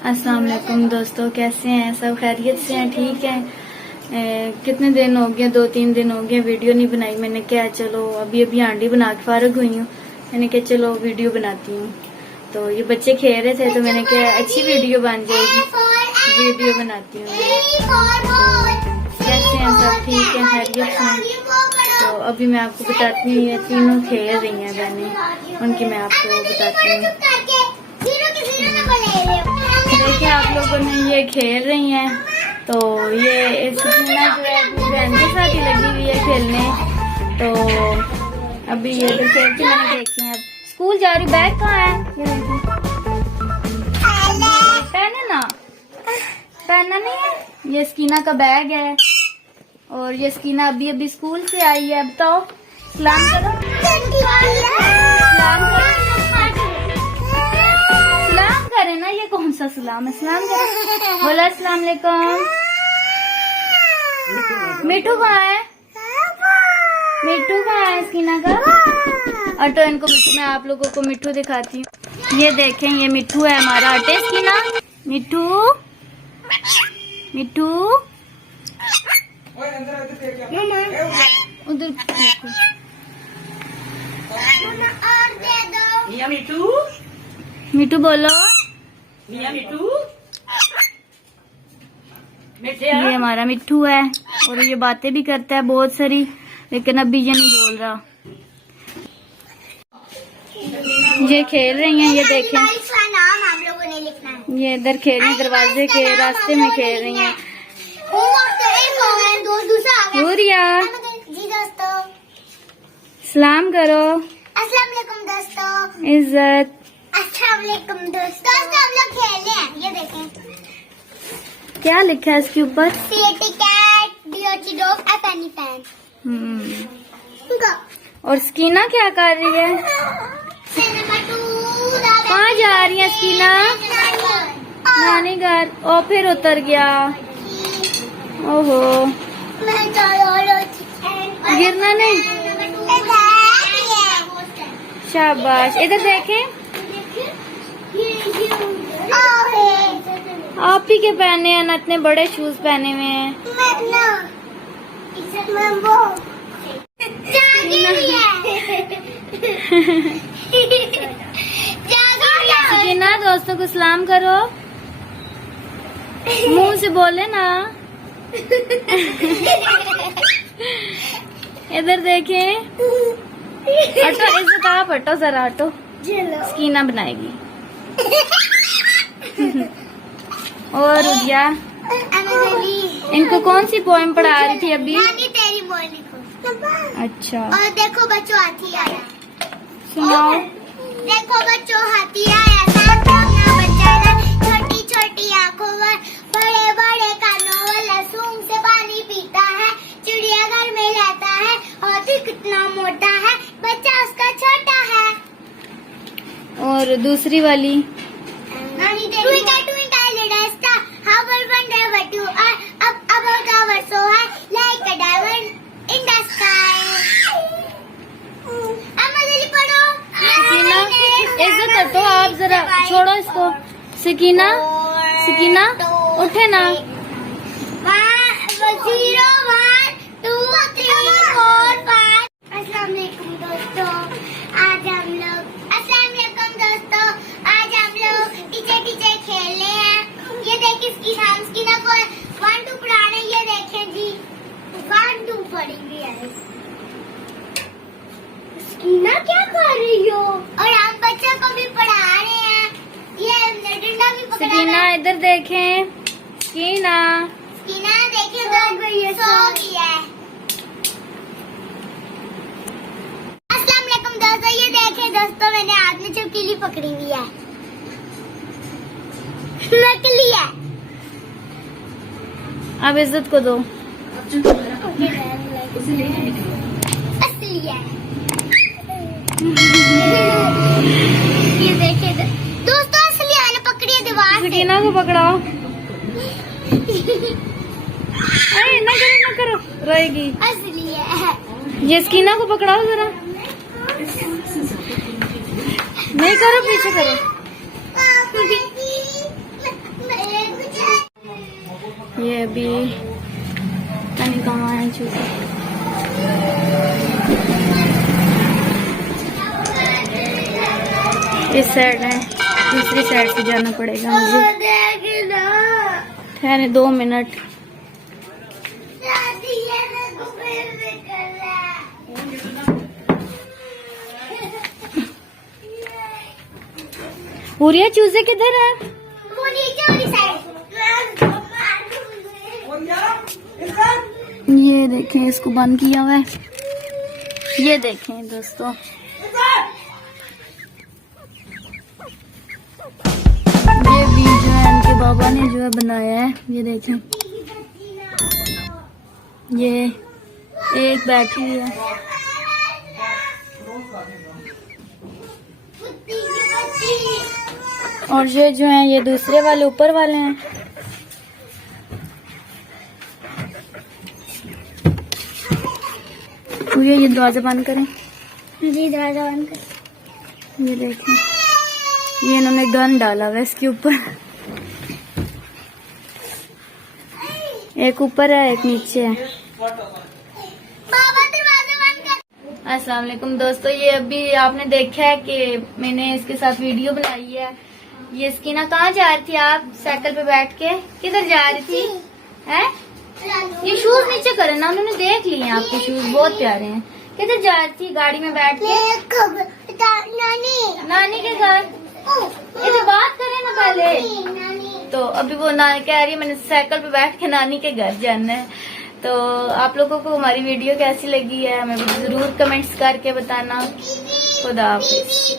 अस्सलाम वालेकुम दोस्तों, कैसे हैं सब? खैरियत से हैं? ठीक हैं? कितने दिन हो गए, 2-3 दिन हो गए वीडियो नहीं बनाई। मैंने कहा चलो अभी हांडी बना के फारग हुई हूँ। मैंने कहा चलो वीडियो बनाती हूँ। तो ये बच्चे खेल रहे थे तो मैंने कहा अच्छी वीडियो बन जाएगी, वीडियो बनाती हूँ। कैसे हैं सब? ठीक है, खैरियत से हैं? तो अभी मैं आपको बताती हूँ, ये तीनों खेल रही हैं बहनें, उनकी मैं आपको बताती हूँ। देखिए आप लोगों ने ये खेल रही हैं, तो ये सकीना जो है अपनी बहन के साथ ही लगी हुई है खेलने। तो अभी ये तो खेलती मैंने देखी है। अब स्कूल जा रही, बैग कहाँ है? पहनना नहीं है, ये सकीना का बैग है। और ये सकीना अभी स्कूल से आई है। बताओ, सलाम करो, सलाम करे ना। ये कौन सा सलाम है? सलाम करो, बोला अस्सलाम वालेकुम। मिठू कहाँ है? मिठू कहाँ है सकीना का? और तो इनको मैं आप लोगों को मिठू दिखाती हूँ। ये देखें, ये मिठू है हमारा। अटे सकीना, मिठू मिठू उधर मिठू मिठू बोलो। ये हमारा मिठू है और ये बातें भी करता है बहुत सारी, लेकिन अभी ये नहीं बोल रहा। ये खेल रही हैं, ये देखें, नाम हम लोगों ने लिखना है। ये इधर खेल रही, दरवाजे के रास्ते में खेल रही हैं। हुरिया, जी दोस्तों, सलाम करो, अस्सलाम वालेकुम दोस्तों, इज्जत। अस्सलाम वालेकुम दोस्तों। हम लोग खेल रहे हैं, ये देखें क्या लिखा है इसके ऊपर? सीएटी कैट, डीओची डॉग, ए पेनी पेन। और सकीना क्या कर रही है? कहाँ जा रही है सकीना? नानी घर। और फिर उतर गया। ओहो, गिरना नहीं। शाबाश। इधर देखें, आप ही के पहने हैं ना, इतने बड़े शूज पहने हुए हैं। सकीना, दोस्तों को सलाम करो, मुंह से बोले ना। इधर देखें, हटो, इज्जत आप हटो जरा, हटो। सकीना बनाएगी। और रुबिया, इनको कौन सी पोएम पढ़ा रही थी अभी? तेरी बोली को। अच्छा, और देखो बच्चों, हाथी आया। सुनाओ। देखो बच्चों, हाथी आया, साथ अपना बच्चा ला, छोटी छोटी आंखों वाला, बड़े बड़े कानों वाला, सूंघ से पानी पीता है, चिड़ियाघर में रहता है, हाथी कितना मोटा है, बच्चा उसका छोटा है। और दूसरी वाली? Twinkle little star, how I wonder what you are, up above our so high, like a diamond in the sky. अमली पढ़ो। सकीना, इज्जत हटो आप जरा, छोड़ो इसको। सकीना, सकीना उठे ना। 0 1 2 3 4 5। अस्सलाम वालेकुम दोस्तों, आज हम लोग टीचर खेल रहे हैं। ये देखिए सकीना को 1 2 पढ़ा रहे हैं। ये देखें जी, 1 2 पढ़ेंगे। सकीना क्या कर रही हो? और हम बच्चों को भी पढ़ा रहे हैं। ये डंडा भी पकड़ा। सकीना इधर देखें, सकीना देखिए, सो गई है। अस्सलाम वालेकुम दोस्तों, ये देखें दोस्तों, मैंने हाथ में छिपकली पकड़ी हुई है, नकली है। अब इज्जत को दो। असली है। ये देखिए दोस्तों, असली है ना, पकड़ी है दीवार से। सकीना को पकड़ाओ। अरे ना करो, रहेगी। असली है। ये सकीना को पकड़ाओ जरा। नहीं करो, पीछे करो। ये अभी कहीं कहाँ है चूजे। इस साइड है, दूसरी साइड से जाना पड़ेगा मुझे। ठहरे 2 मिनट। पूरी चूजे किधर है? ये देखें, इसको बंद किया हुआ है। ये देखें दोस्तों, ये भी जो है इनके बाबा ने जो है बनाया है। ये देखें, ये एक बैठी हुई है। और ये जो है ये दूसरे वाले ऊपर वाले हैं। ये दरवाजा बंद करें। जी दरवाजा बंद कर। ये देखें, ये इन्होंने गन डाला हुआ है इसके ऊपर। एक ऊपर है, एक नीचे है। बाबा दरवाजा बंद कर। अस्सलाम वालेकुम दोस्तों, ये अभी आपने देखा है कि मैंने इसके साथ वीडियो बनाई है। ये इसकी ना कहाँ जा रही थी आप? साइकिल पे बैठ के किधर जा रही थी? हैं? ये शूज नीचे करे ना, उन्होंने देख लिए हैं आपके शूज, बहुत प्यारे हैं। किधर जा रही थी गाड़ी में बैठ के? नानी के घर। इधर बात करें ना पहले। तो अभी वो ना कह रही है मैंने साइकिल पे बैठ के नानी के घर जाना है। तो आप लोगों को हमारी वीडियो कैसी लगी है हमें जरूर कमेंट्स करके बताना। खुदा हाफिज।